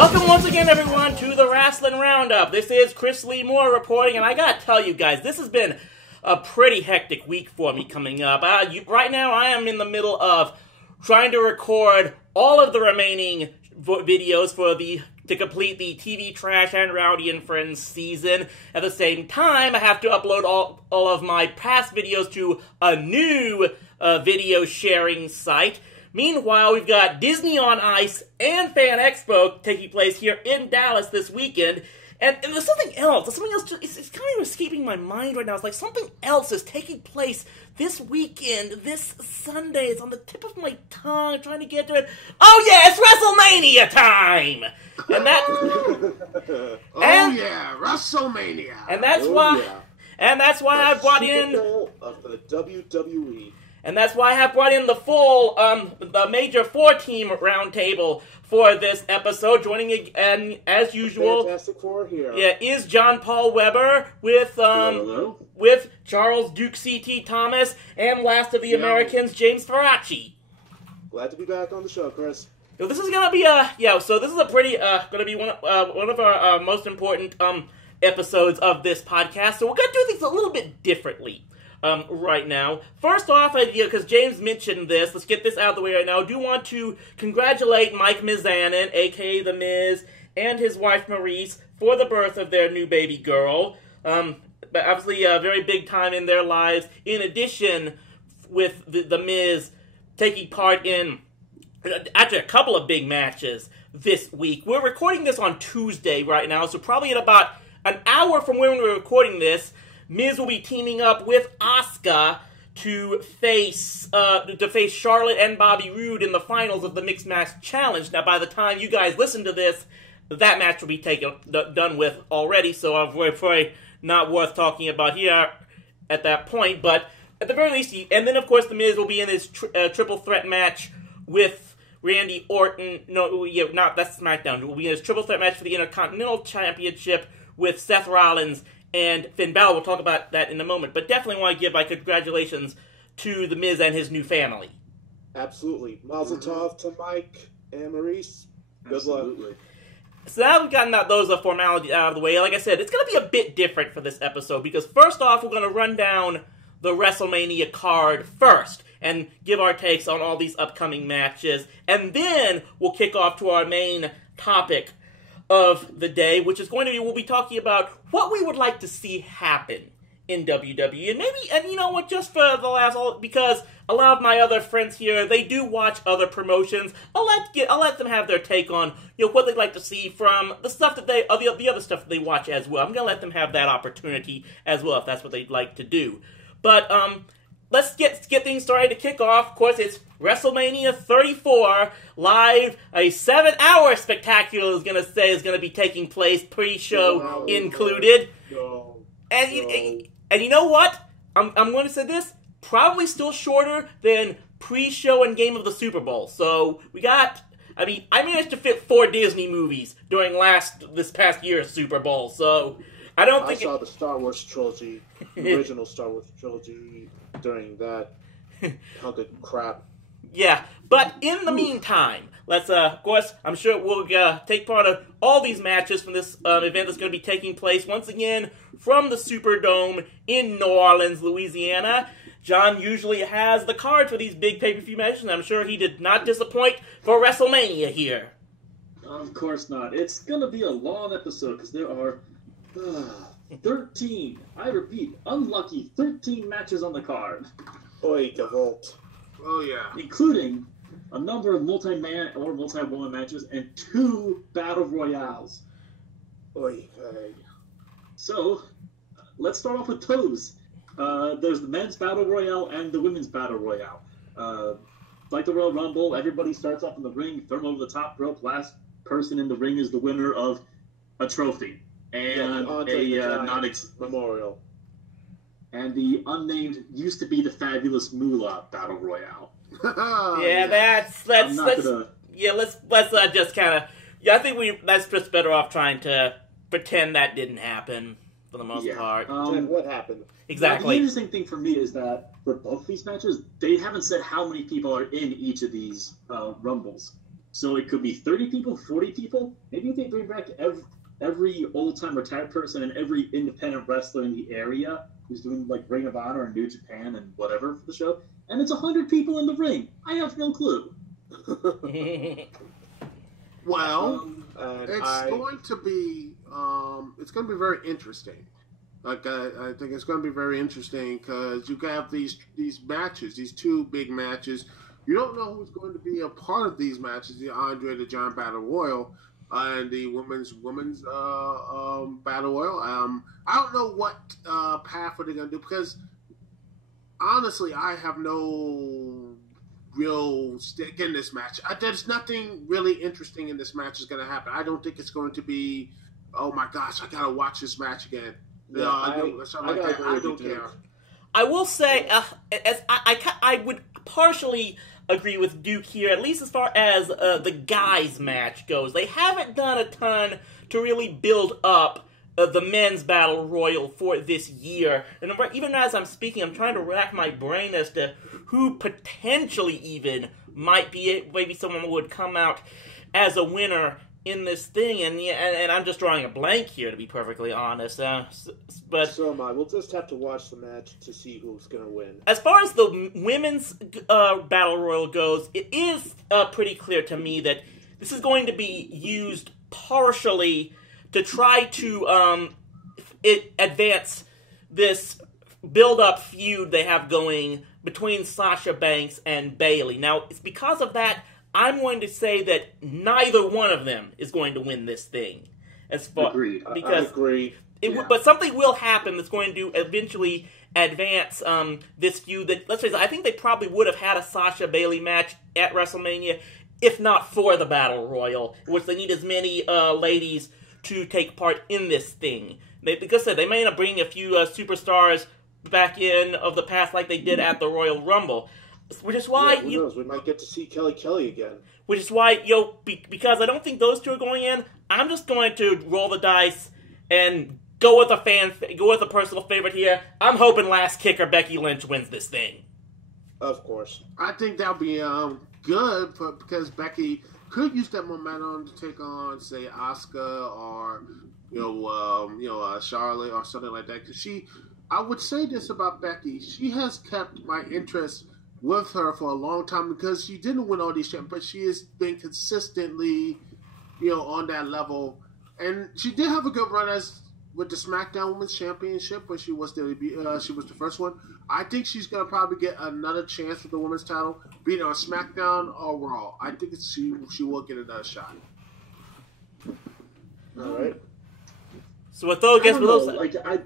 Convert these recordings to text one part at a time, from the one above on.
Welcome once again, everyone, to the Rasslin Roundup. This is Chris Lee Moore reporting, and I gotta tell you guys, this has been a pretty hectic week for me coming up. Right now, I am in the middle of trying to record all of the remaining videos to complete the TV Trash and Rowdy and Friends season. At the same time, I have to upload all of my past videos to a new video sharing site. Meanwhile, we've got Disney on Ice and Fan Expo taking place here in Dallas this weekend. And there's something else. It's kind of escaping my mind right now. It's like something else is taking place this weekend, this Sunday. It's on the tip of my tongue. I'm trying to get to it. Oh yeah, it's WrestleMania time! And that... WrestleMania! And that's why I brought in... of the WWE. And that's why I have brought in the full, the major four-team roundtable for this episode. Joining, and as usual, Fantastic Four here. Yeah, is John Paul Weber with Charles Duke C.T. Thomas and last of the Americans, James Faraci. Glad to be back on the show, Chris. So this is gonna be so this is a pretty gonna be one of our most important episodes of this podcast. So we're gonna do things a little bit differently. Right now. First off, because James mentioned this, let's get this out of the way right now. I do want to congratulate Mike Mizanin, a.k.a. The Miz, and his wife Maurice for the birth of their new baby girl. But obviously, a very big time in their lives. In addition, with the Miz taking part in actually a couple of big matches this week. We're recording this on Tuesday right now, so probably in about an hour from when we're recording this, Miz will be teaming up with Asuka to face Charlotte and Bobby Roode in the finals of the Mixed Match Challenge. Now, by the time you guys listen to this, that match will be done with already, so probably not worth talking about here at that point. But at the very least, and then of course the Miz will be in his triple threat match with Randy Orton. That's SmackDown. It will be in his triple threat match for the Intercontinental Championship with Seth Rollins and Finn Balor. We'll talk about that in a moment. But definitely want to give my congratulations to The Miz and his new family. Absolutely. Mazel tov to Mike and Maurice. Good luck. So now we've gotten those formalities out of the way. Like I said, it's going to be a bit different for this episode. Because first off, we're going to run down the WrestleMania card first. And give our takes on all these upcoming matches. And then we'll kick off to our main topic of the day, which is going to be, we'll be talking about what we would like to see happen in WWE. And you know what, just for the last, because a lot of my other friends here, they do watch other promotions, I'll let them have their take on, what they'd like to see from the stuff that the other stuff that they watch as well. I'm gonna let them have that opportunity as well, if that's what they'd like to do. But, let's get things started to kick off. Of course, it's WrestleMania 34 live. A 7-hour spectacular is going to be taking place, pre-show included. And you know what? I'm going to say this, probably still shorter than pre-show and game of the Super Bowl. So I managed to fit 4 Disney movies during this past year's Super Bowl. So I saw the Star Wars trilogy, the original Star Wars trilogy, during that hunk of crap. Yeah, but in the meantime, let's, of course, I'm sure we'll take part of all these matches from this event that's going to be taking place, once again, from the Superdome in New Orleans, Louisiana. John usually has the card for these big pay-per-view matches, and I'm sure he did not disappoint for WrestleMania here. Of course not. It's going to be a long episode, because there are 13, I repeat, unlucky 13 matches on the card. Oy, Gavolt. Oh, yeah. Including a number of multi-man or multi-woman matches and 2 Battle Royales. Oy, hey. So, let's start off with those. There's the men's Battle Royale and the women's Battle Royale. Like the Royal Rumble, everybody starts off in the ring, thrown over the top rope. Last person in the ring is the winner of a trophy. And a memorial. And the unnamed used to be the Fabulous Moolah Battle Royale. Let's just kind of, I think that's just better off trying to pretend that didn't happen for the most part. What happened? Exactly. The interesting thing for me is that for both these matches, they haven't said how many people are in each of these Rumbles. So it could be 30 people, 40 people. Maybe if they bring back every old-time retired person and every independent wrestler in the area who's doing like Ring of Honor and New Japan and whatever for the show, and it's 100 people in the ring. I have no clue. Well, going to be very interesting. Like I think it's going to be very interesting because you have these matches, these two big matches. You don't know who's going to be a part of these matches: the Andre the Giant Battle Royal and the women's Battle Royal. I don't know what path are they going to do because honestly, I have no real stake in this match. There's nothing really interesting in this match is going to happen. I don't think it's going to be, oh my gosh, I got to watch this match again. Yeah, I don't care. I will say, I would partially agree with Duke here, at least as far as the guys' match goes. They haven't done a ton to really build up the men's battle royal for this year. And even as I'm speaking, I'm trying to rack my brain as to who potentially even might be, maybe someone would come out as a winner in this thing, and I'm just drawing a blank here, to be perfectly honest. But so am I. We'll just have to watch the match to see who's going to win. As far as the women's battle royal goes, it is pretty clear to me that this is going to be used partially to try to advance this build-up feud they have going between Sasha Banks and Bayley. Now, it's because of that I'm going to say that neither one of them is going to win this thing. Agreed. Because I agree. But something will happen that's going to eventually advance this feud. That, let's face it, I think they probably would have had a Sasha Bayley match at WrestleMania if not for the Battle Royal, which they need as many ladies to take part in this thing. Because they may end up bringing a few superstars back in of the past like they did at the Royal Rumble. Which is why who knows? We might get to see Kelly again. Which is why, because I don't think those two are going in, I'm just going to roll the dice and go with a personal favorite here. I'm hoping last kicker Becky Lynch wins this thing. Of course. I think that'll be good because Becky could use that momentum to take on, say, Asuka or Charlotte or something like that. Because I would say this about Becky: she has kept my interest with her for a long time because she didn't win all these championships, but she has been consistently, on that level. And she did have a good run with the SmackDown Women's Championship, but she was the first one. I think she's gonna probably get another chance with the women's title, be it on SmackDown or Raw. I think she will get another shot. All right. So with those,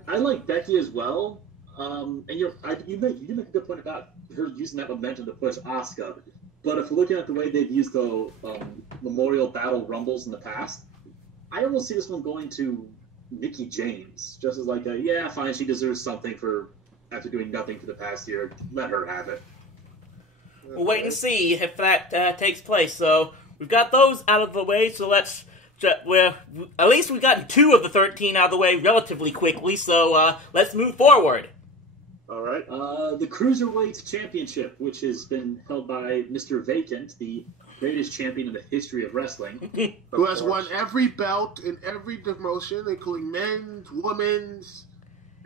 I like Becky as well. And you make a good point about her using that momentum to push Asuka. But if we're looking at the way they've used the Memorial Battle Rumbles in the past, I almost see this one going to Mickie James. Just as fine, she deserves something after doing nothing for the past year. Let her have it. We'll wait and see if that takes place. So we've got those out of the way, so at least we've gotten 2 of the 13 out of the way relatively quickly, so let's move forward. All right. The Cruiserweight Championship, which has been held by Mr. Vacant, the greatest champion in the history of wrestling. Who has won every belt in every promotion, including men's, women's,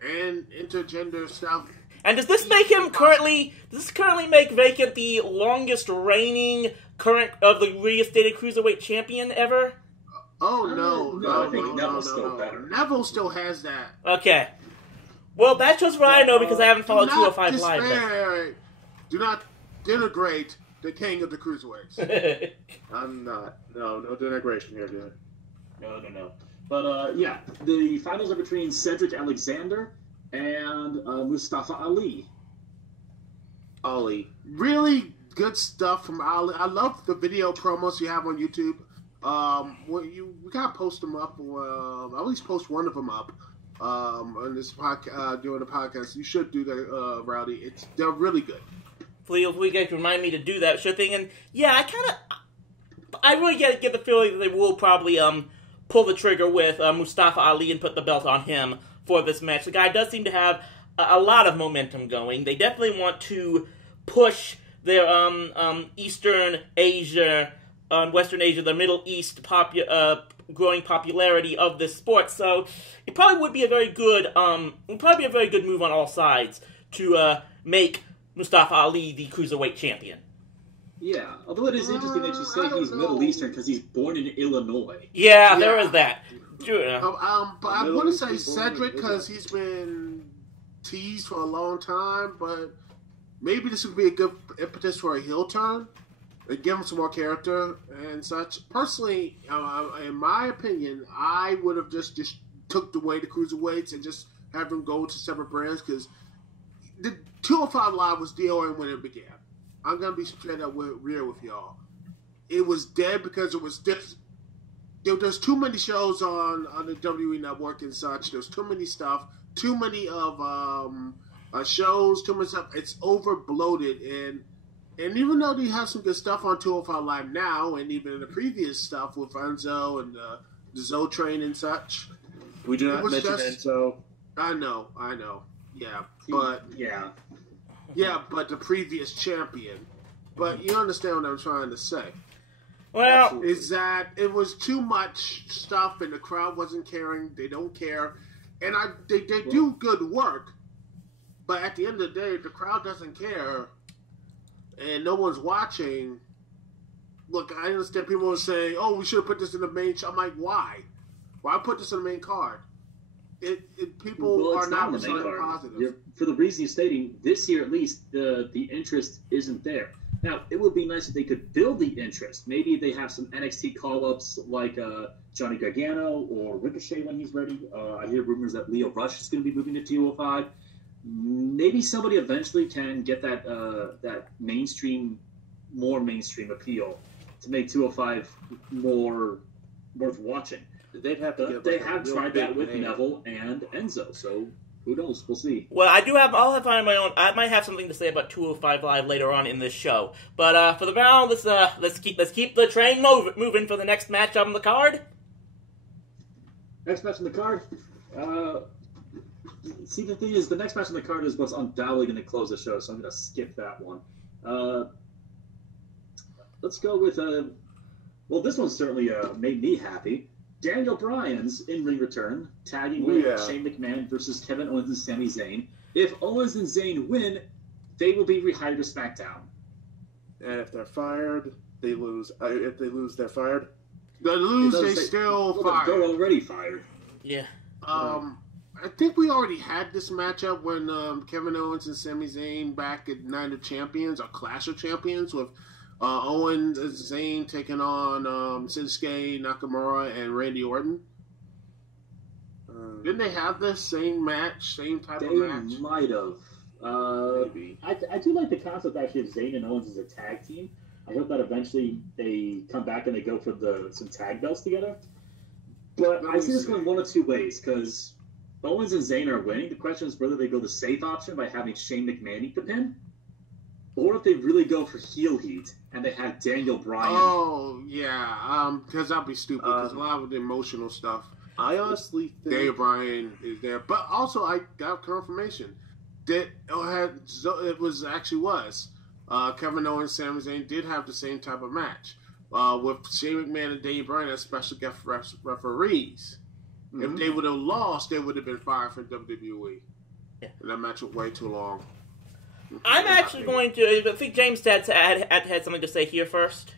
and intergender stuff. And does this make him currently make Vacant the longest reigning current of the reinstated Cruiserweight champion ever? No, I think Neville's still better. Neville still has that. Okay. Well, that's just what I know because I haven't followed 205 Live. Do not denigrate the king of the Cruiserweights. I'm not. No denigration here, dude. No. But, the finals are between Cedric Alexander and Mustafa Ali. Really good stuff from Ali. I love the video promos you have on YouTube. We gotta post them up, or at least post one of them up on this podcast during the podcast. You should do that, Rowdy. They're really good. Please, we guys remind me to do that sure thing. And yeah, I really get the feeling that they will probably pull the trigger with Mustafa Ali and put the belt on him for this match. The guy does seem to have a lot of momentum going. They definitely want to push their Eastern Asia on Western Asia, the Middle East growing popularity of this sport. So it probably would be a very good move on all sides to make Mustafa Ali the cruiserweight champion. Yeah, although it is interesting that you say he's Middle Eastern because he's born in Illinois. Yeah, there is that. Sure. But I want to say Cedric because he's been teased for a long time, but maybe this would be a good impetus for a heel turn and give him some more character and such. Personally, in my opinion, I would have just took away the cruiserweights and just have them go to separate brands because the 205 Live was DOA when it began. I'm going to be straight up real with y'all. It was dead because it was just... There's too many shows on the WWE Network and such. There's too many stuff. Too many of shows. Too much stuff. It's over bloated. And even though they have some good stuff on 205 Live now, and even in the previous stuff with Enzo and the Zo Train and such. We do not mention Enzo. I know. Yeah, but... Yeah, but the previous champion. But you understand what I'm trying to say. Well, is that it was too much stuff and the crowd wasn't caring. They don't care. And they do good work. But at the end of the day, if the crowd doesn't care and no one's watching, look, I understand people will say, oh, we should have put this in the main show. I'm like, why? Why put this in the main card? People are not responding positive. For the reason you're stating, this year at least, the interest isn't there. Now, it would be nice if they could build the interest. Maybe they have some NXT call-ups like Johnny Gargano or Ricochet when he's ready. I hear rumors that Leo Rush is going to be moving to 205. Maybe somebody eventually can get that more mainstream appeal to make 205 more worth watching. They'd have to. They have tried that with Neville and Enzo, so who knows? We'll see. Well, I'll have my own. I might have something to say about 205 Live later on in this show. But for the now, let's keep the train moving for the next match on the card. Next match on the card. See, the thing is, the next match on the card is what's undoubtedly going to close the show, so I'm going to skip that one. Let's go with well, this one certainly made me happy. Daniel Bryan's in-ring return, tagging with Shane McMahon versus Kevin Owens and Sami Zayn. If Owens and Zayn win, they will be rehired to SmackDown. And if they're fired, they lose. If they lose, they're fired. They lose, they still fired. They're already fired. Yeah. I think we already had this matchup when Kevin Owens and Sami Zayn back at Night of Champions, or Clash of Champions, with Owens and Zayn taking on Shinsuke Nakamura and Randy Orton. Didn't they have this same match, same type of match? They might have. Maybe. I do like the concept actually of Zayn and Owens as a tag team. I hope that eventually they come back and they go for some tag belts together. But I see this going one of two ways, because Owens and Zayn are winning. The question is whether they go the safe option by having Shane McMahon eat the pin, or if they really go for heel heat and they have Daniel Bryan. Oh, yeah. Because that'd be stupid, because a lot of the emotional stuff. I honestly think Daniel Bryan is there. But also, I got confirmation that it was Kevin Owens and Sami Zayn did have the same type of match. With Shane McMahon and Daniel Bryan as special guest referees. Mm-hmm. If they would have lost, they would have been fired from WWE. Yeah. And that match was way too long. I'm actually going to... I think James had something to say here first.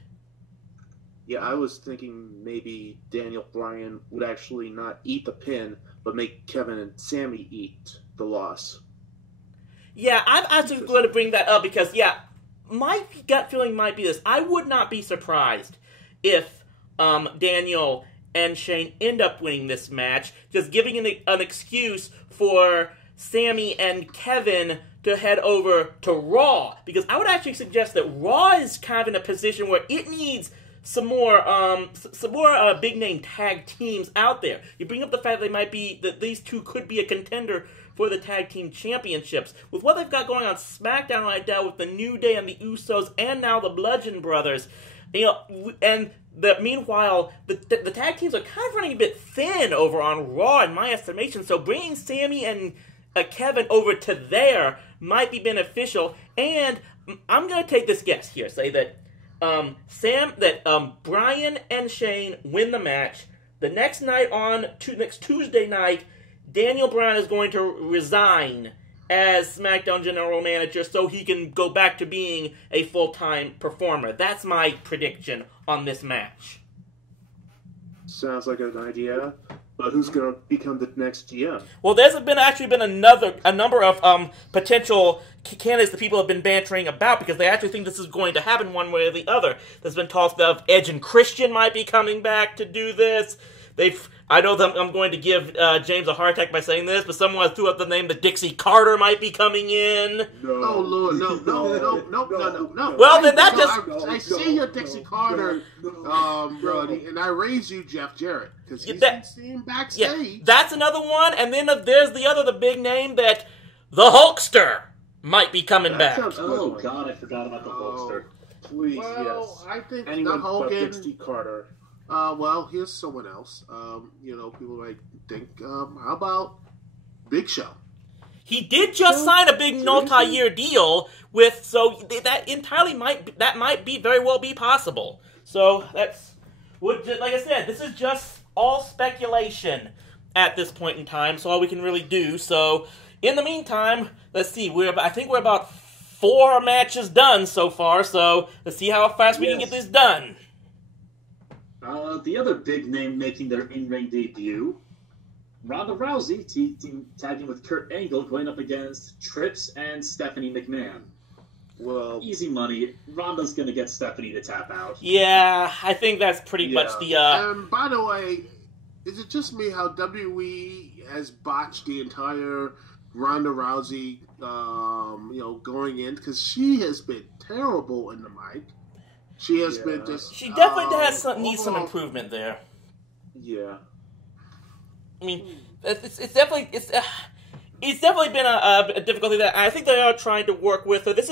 Yeah, I was thinking maybe Daniel Bryan would actually not eat the pin, but make Kevin and Sami eat the loss. Yeah, I'm actually going to bring that up because, my gut feeling might be this. I would not be surprised if Daniel and Shane end up winning this match, just giving an excuse for Sami and Kevin to head over to Raw, because I would actually suggest that Raw is kind of in a position where it needs some more big name tag teams out there. You bring up the fact that these two could be a contender for the tag team championships. With what they've got going on SmackDown right now with the New Day and the Usos and now the Bludgeon Brothers, and meanwhile the tag teams are kind of running a bit thin over on Raw in my estimation. So bringing Sami and Kevin over to there might be beneficial, and I'm going to take this guess here, say that Bryan and Shane win the match. The next night next Tuesday night, Daniel Bryan is going to resign as SmackDown General Manager so he can go back to being a full-time performer. That's my prediction on this match. Sounds like an idea. But who's going to become the next GM? Well, there's actually been a number of potential candidates that people have been bantering about because they actually think this is going to happen one way or the other. There's been talks of Edge and Christian might be coming back to do this. I know that I'm going to give James a heart attack by saying this, but someone threw up the name that Dixie Carter might be coming in. No. Oh, Lord, no. Well, then that I see your Dixie Carter, Brody, and I raise you Jeff Jarrett, because he's seen backstage. Yeah, that's another one, and then there's the big name that the Hulkster might be coming back. Oh, God, I forgot about the Hulkster. Please, yes. I think anyone the Hogan... but Dixie Carter. Well, here's someone else. People might think, how about Big Show? He did just sign a big multi-year deal so that might very well be possible. So like I said, this is just all speculation at this point in time. So all we can really do. So in the meantime, let's see. I think we're about 4 matches done so far. So let's see how fast we can get this done. The other big name making their in-ring debut, Ronda Rousey, tagging with Kurt Angle, going up against Trips and Stephanie McMahon. Well, easy money. Ronda's going to get Stephanie to tap out. Yeah, I think that's pretty much the... And by the way, is it just me how WWE has botched the entire Ronda Rousey, going in? Because she has been terrible in the mic. She has been just... She definitely needs some improvement there. Yeah. I mean, it's definitely been a difficulty that I think they are trying to work with. So this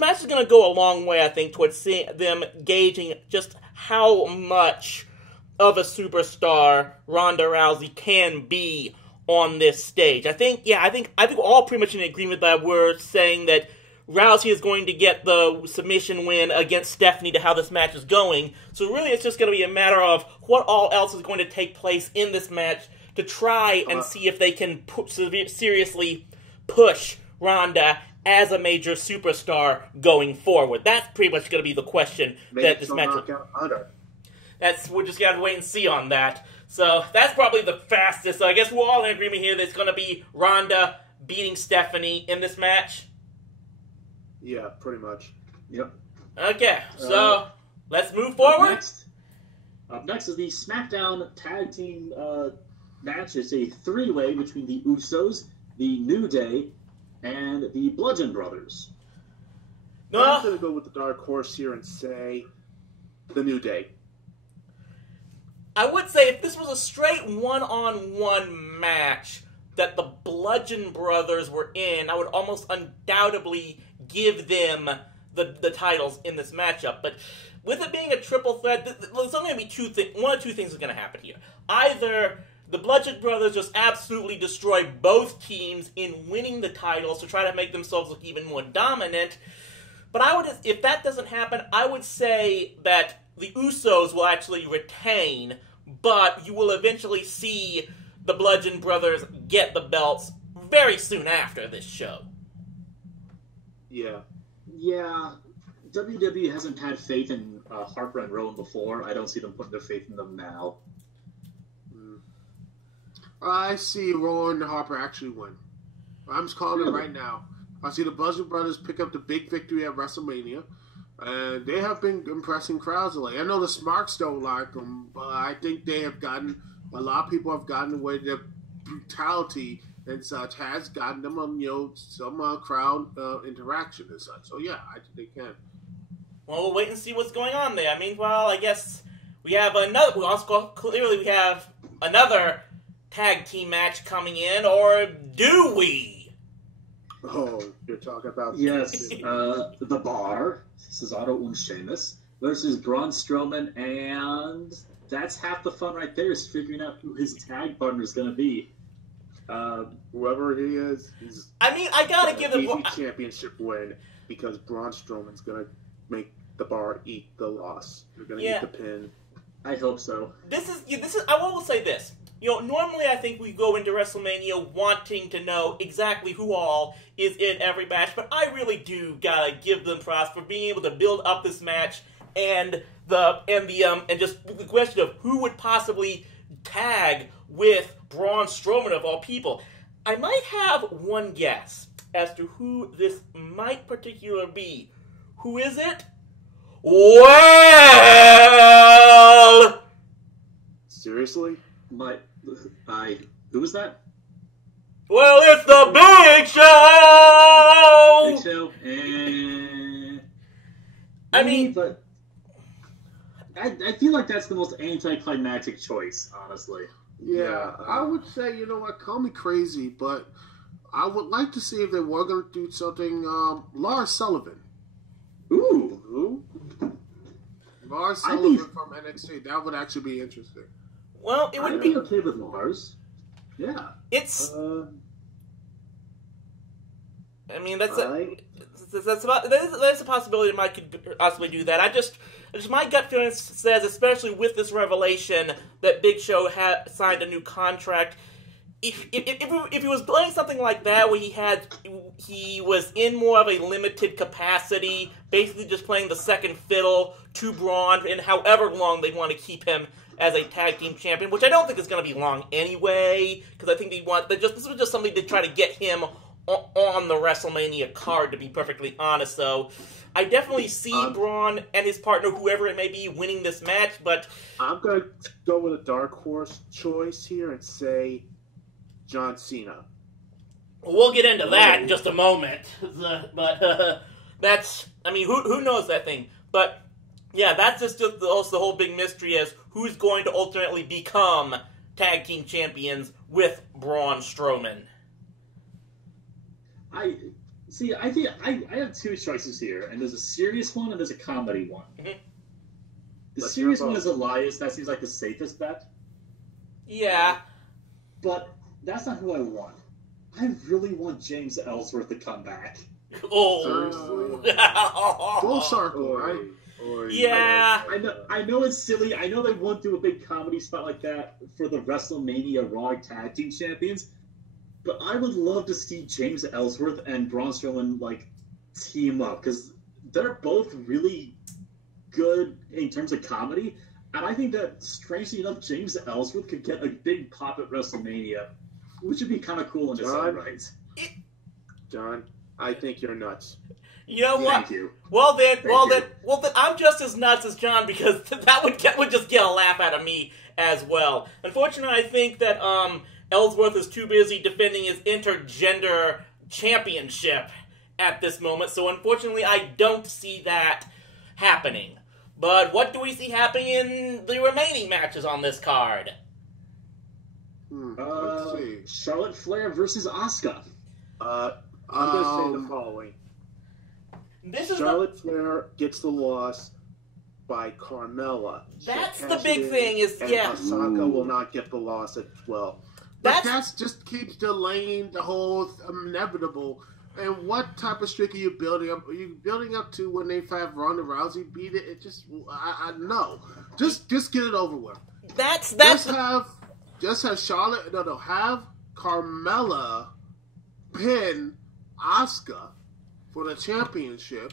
match is going to go a long way, I think, towards seeing them gauging just how much of a superstar Ronda Rousey can be on this stage. I think we're all pretty much in agreement that we're saying that Rousey is going to get the submission win against Stephanie to how this match is going. So really it's just going to be a matter of what all else is going to take place in this match to try and see if they can seriously push Ronda as a major superstar going forward. That's pretty much going to be the question that this match will... We're just going to wait and see on that. So that's probably the fastest. So I guess we're all in agreement here that it's going to be Ronda beating Stephanie in this match. Yeah, pretty much. Yep. Okay, so let's move forward. Up next is the SmackDown Tag Team match. It's a 3-way between the Usos, the New Day, and the Bludgeon Brothers. I'm going to go with the dark horse here and say the New Day. I would say if this was a straight one-on-one match that the Bludgeon Brothers were in, I would almost undoubtedly give them the titles in this matchup. But with it being a triple threat, there's only going to be one or two things are going to happen here. Either the Bludgeon Brothers just absolutely destroy both teams in winning the titles to try to make themselves look even more dominant. But if that doesn't happen, I would say that the Usos will actually retain, but you will eventually see the Bludgeon Brothers get the belts very soon after this show. Yeah. Yeah. WWE hasn't had faith in Harper and Rowan before. I don't see them putting their faith in them now. I see Rowan and Harper actually win. I'm just calling it right now. I see the Bludgeon Brothers pick up the big victory at WrestleMania. And they have been impressing crowds lately. I know the Smarks don't like them, but I think a lot of people have gotten away. Their brutality and such has gotten them, some crowd interaction and such. So yeah, I think they can. Well, we'll wait and see what's going on there. Meanwhile, I guess we have another. We have another tag team match coming in, or do we? Oh, you're talking about the Bar, Cesaro and Sheamus versus Braun Strowman, and that's half the fun right there is figuring out who his tag partner is going to be. Whoever he is, I gotta give the championship win. because Braun Strowman's going to make the Bar eat the loss. They're going to eat the pin. I hope so. This is. I will say this. Normally I think we go into WrestleMania wanting to know exactly who all is in every match, but I really do gotta give them props for being able to build up this match and just the question of who would possibly tag with Braun Strowman of all people. I might have one guess as to who this might particularly be. Who is it? Well, seriously? Who was that? Well, it's the Big Show! Big Show? I mean... But I feel like that's the most anticlimactic choice, honestly. Yeah, I would say, call me crazy, but I would like to see if they were going to do something, Lars Sullivan. Ooh. Who? Lars Sullivan from NXT. That would actually be interesting. Well, it would be okay with Lars. Yeah. It's. I mean, that's a possibility that Mike could possibly do that. Just my gut feeling says, especially with this revelation that Big Show had signed a new contract. If he was playing something like that, where he was in more of a limited capacity, basically just playing the second fiddle to Braun, and however long they want to keep him as a tag team champion, which I don't think is going to be long anyway, because I think this was just something to try to get him on the WrestleMania card, to be perfectly honest. So I definitely see Braun and his partner, whoever it may be, winning this match, but I'm going to go with a dark horse choice here and say John Cena. We'll get into that in just a moment. But that's, I mean, who knows that thing? But yeah, that's just also the whole big mystery as who's going to ultimately become tag team champions with Braun Strowman. I think I have two choices here, and there's a serious one and there's a comedy one. Mm-hmm. The serious one is Elias. That seems like the safest bet. Yeah. But that's not who I want. I really want James Ellsworth to come back. Oh. Full circle, right? Yeah. I know it's silly. I know they won't do a big comedy spot like that for the WrestleMania Raw Tag Team Champions. But I would love to see James Ellsworth and Braun Strowman, team up. Because they're both really good in terms of comedy. And I think that, strangely enough, James Ellsworth could get a big pop at WrestleMania, which would be kind of cool in its own right. John, I think you're nuts. You know what? Thank you. Well then, I'm just as nuts as John, because that would just get a laugh out of me as well. Unfortunately, I think that Ellsworth is too busy defending his intergender championship at this moment, so unfortunately, I don't see that happening. But what do we see happening in the remaining matches on this card? Let's see. Charlotte Flair versus Asuka. I'm going to say the following. Charlotte Flair gets the loss by Carmella. That's the big thing. Asuka will not get the loss as well. But that just keeps delaying the whole inevitable. And what type of streak are you building up? Are you building up to when they have Ronda Rousey beat it? It just, I know. Just get it over with. Just have Charlotte. Have Carmella pin Asuka for the championship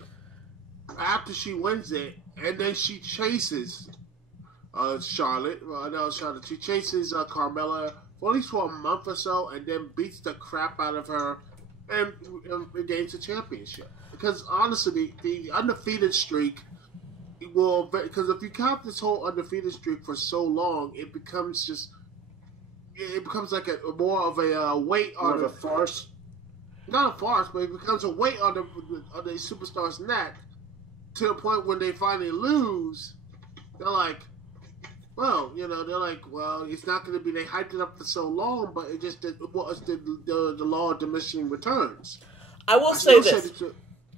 after she wins it, and then she chases Charlotte. She chases Carmella for at least for a month or so, and then beats the crap out of her and gains the championship. Because honestly, the undefeated streak will, because if you count this whole undefeated streak for so long, it becomes like more of a weight on a farce. Not a farce, but it becomes a weight on the superstar's neck to the point when they finally lose. They're like, well, it's not going to be. They hyped it up for so long, but it just the law of diminishing returns. I will say this.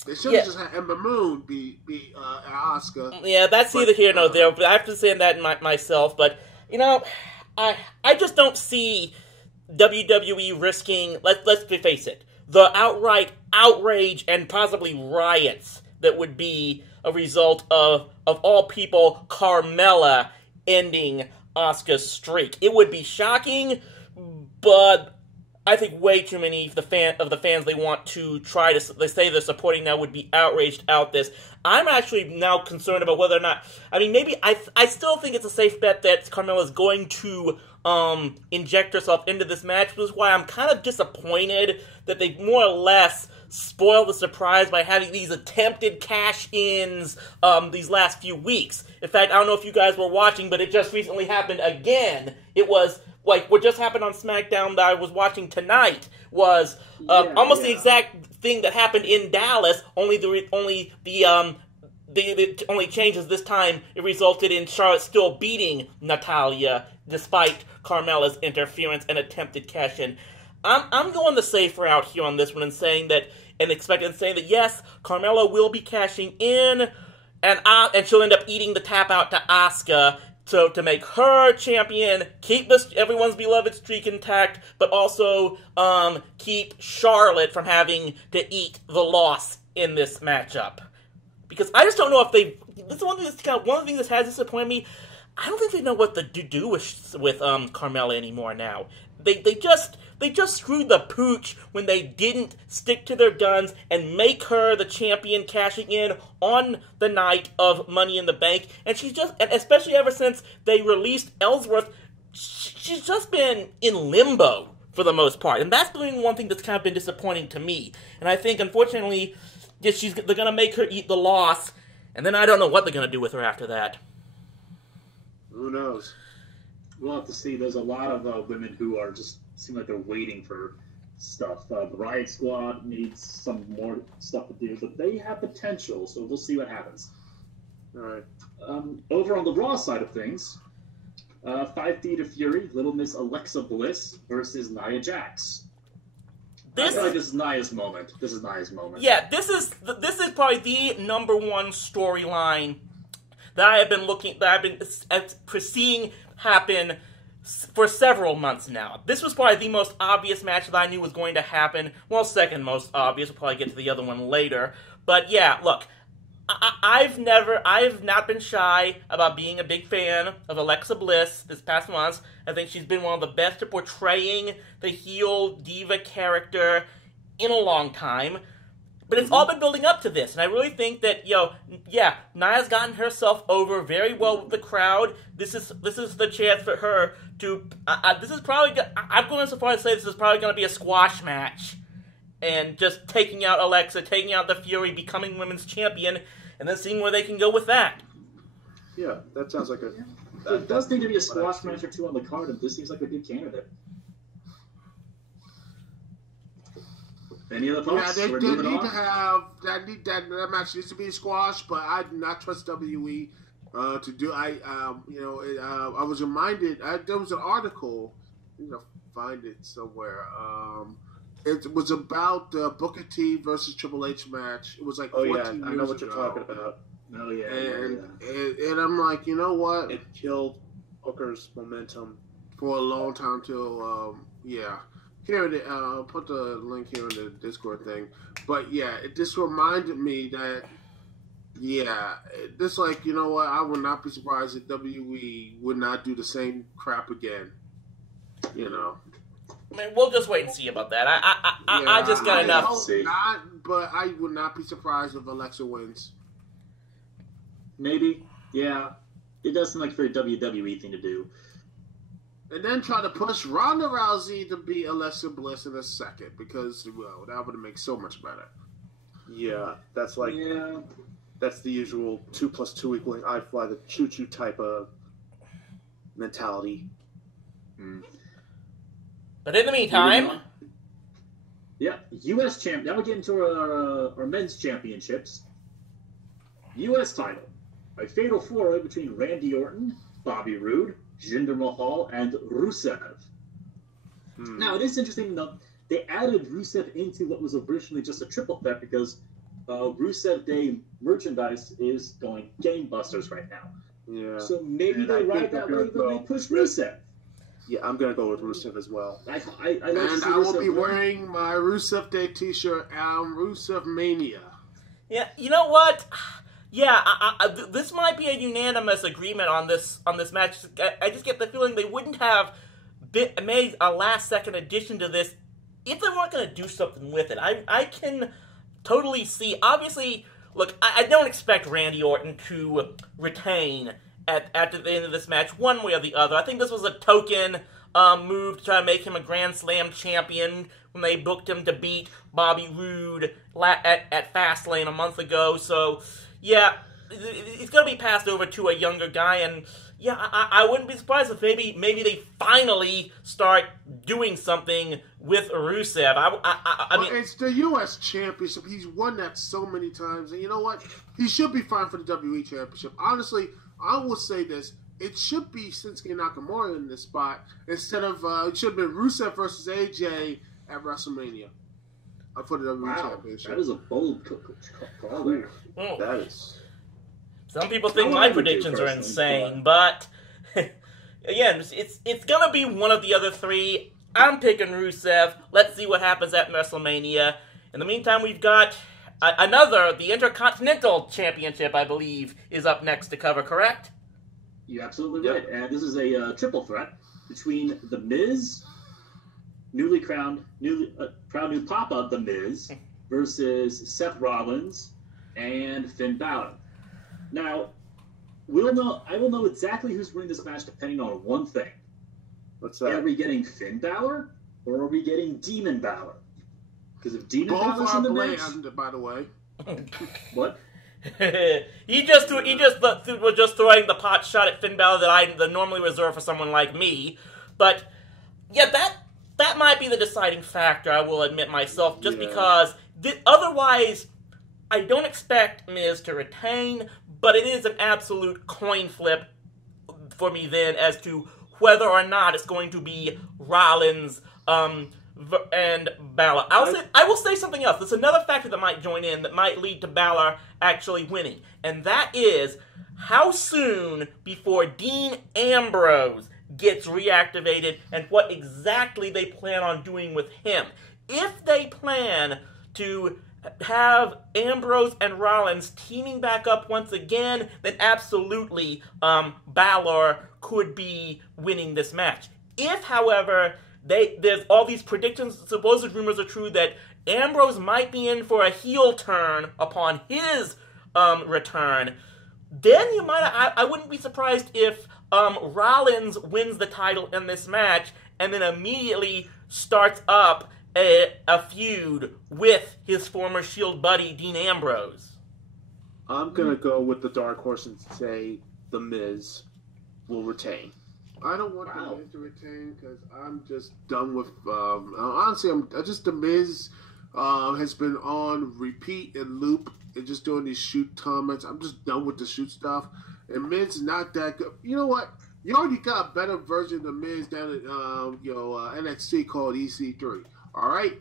They should have just had Ember Moon be Asuka. Yeah, that's neither here nor there. But I have to say that myself. But I just don't see WWE risking. Let's face it. The outright outrage and possibly riots that would be a result of all people, Carmella ending Asuka's streak. It would be shocking, but I think way too many of the fans they want to try to, they say they're supporting now, would be outraged out this. I'm actually now concerned about whether or not, I mean, maybe, I still think it's a safe bet that Carmella is going to inject herself into this match, which is why I'm kind of disappointed that they more or less spoiled the surprise by having these attempted cash-ins these last few weeks. In fact, I don't know if you guys were watching, but it just recently happened again. It was like what just happened on SmackDown that I was watching tonight was almost the exact thing that happened in Dallas. Only the only change is this time it resulted in Charlotte still beating Natalya despite Carmella's interference and attempted cash-in. I'm going the safe route here on this one and saying that yes, Carmella will be cashing in, and she'll end up eating the tap out to Asuka. So to make her champion, keep everyone's beloved streak intact, but also keep Charlotte from having to eat the loss in this matchup. Because I just don't know if this is one of the things that has disappointed me. I don't think they know what to do with Carmella anymore now. They just screwed the pooch when they didn't stick to their guns and make her the champion cashing in on the night of Money in the Bank. And and especially ever since they released Ellsworth, she's just been in limbo for the most part. And that's been one thing that's kind of been disappointing to me. And I think, unfortunately, they're going to make her eat the loss, and then I don't know what they're going to do with her after that. Who knows? We'll have to see. There's a lot of women who are just seem like they're waiting for stuff. The Riot Squad needs some more stuff to do, but they have potential, so we'll see what happens. All right. Over on the Raw side of things, 5 Feet of Fury, Little Miss Alexa Bliss versus Nia Jax. I feel like this is Nia's moment. Yeah, this is probably the number one storyline that I've been seeing happen for several months now. This was probably the most obvious match that I knew was going to happen. Well, second most obvious. We'll probably get to the other one later. But yeah, look, I've not been shy about being a big fan of Alexa Bliss this past month. I think she's been one of the best at portraying the heel diva character in a long time. But it's all been building up to this, and I really think that, Nia's gotten herself over very well with the crowd. This is the chance for her to, this is probably, I'm going so far as to say this is probably going to be a squash match. And just taking out Alexa, taking out the Fury, becoming women's champion, and then seeing where they can go with that. Yeah, that sounds like There does need to be a squash match or two on the card, and this seems like a good candidate. Any other thoughts? Yeah, they need to have that match needs to be squashed, but I do not trust WWE to do. I was reminded there was an article. Find it somewhere. It was about the Booker T versus Triple H match. It was like 14 years ago. I know what you're talking about. Oh yeah, and I'm like, you know what? It killed Booker's momentum for a long time till Here it is. I'll put the link here in the Discord thing. But yeah, it just reminded me that this like, you know what? I would not be surprised if WWE would not do the same crap again. I mean, we'll just wait and see about that. I just got enough. But I would not be surprised if Alexa wins. Maybe. Yeah. It does seem like a very WWE thing to do. And then try to push Ronda Rousey to beat Alexa Bliss in a second, because, well, that would make so much better. Yeah, that's like... Yeah. That's the usual 2 + 2 = I fly the choo-choo type of mentality. But in the meantime... Yeah, U.S. champ. Now we get into our men's championships. U.S. title. A fatal four-way between Randy Orton, Bobby Roode, Jinder Mahal, and Rusev. Now, it is interesting enough, they added Rusev into what was originally just a triple threat because Rusev Day merchandise is going gangbusters right now. Yeah. So maybe they ride that wave when they push Rusev. Yeah, I'm gonna go with Rusev as well. I will be wearing my Rusev Day T-shirt. Rusev Mania. Yeah, you know what? Yeah, this might be a unanimous agreement on this match. I just get the feeling they wouldn't have made a last-second addition to this if they weren't going to do something with it. I can totally see. Obviously, look, I don't expect Randy Orton to retain at the end of this match, one way or the other. I think this was a token move to try to make him a Grand Slam champion when they booked him to beat Bobby Roode at Fastlane a month ago. So, yeah, it's going to be passed over to a younger guy, and yeah, I wouldn't be surprised if maybe they finally start doing something with Rusev. I mean, it's the U.S. Championship. He's won that so many times, and you know what? He should be fine for the WWE Championship. Honestly, I will say this. It should be Shinsuke Nakamura in this spot instead of, it should have been Rusev versus AJ at WrestleMania for the WWE Championship. That is a bold call there. Oh. That is... Some people think my predictions are insane, but again, it's gonna be one of the other three. I'm picking Rusev. Let's see what happens at WrestleMania. In the meantime, we've got the Intercontinental Championship, I believe, is up next to cover, correct? You're absolutely right. And this is a triple threat between The Miz, newly crowned new Papa The Miz, versus Seth Rollins and Finn Balor. Now, I will know exactly who's winning this match depending on one thing. What's that? Are we getting Finn Balor or are we getting Demon Balor? Because if Demon Balor's in the match, by the way. What? he was just throwing the pot shot at Finn Balor that normally reserve for someone like me. But yeah, that might be the deciding factor. I will admit myself, just because otherwise, I don't expect Miz to retain. But it is an absolute coin flip for me then as to whether or not it's going to be Rollins and Balor. I will say something else. There's another factor that might join in that might lead to Balor actually winning. And that is how soon before Dean Ambrose gets reactivated and what exactly they plan on doing with him. If they plan to have Ambrose and Rollins teaming back up once again, then absolutely Balor could be winning this match. If, however, there's all these predictions, supposed rumors are true that Ambrose might be in for a heel turn upon his return, then I wouldn't be surprised if Rollins wins the title in this match and then immediately starts up a feud with his former Shield buddy, Dean Ambrose. I'm going to go with the dark horse and say The Miz will retain. I don't want The Miz to retain because I'm just done with... honestly, The Miz has been on repeat and loop and just doing these shoot comments. I'm just done with the shoot stuff. And Miz is not that good. You know what? You already got a better version of The Miz down at NXT called EC3. All right,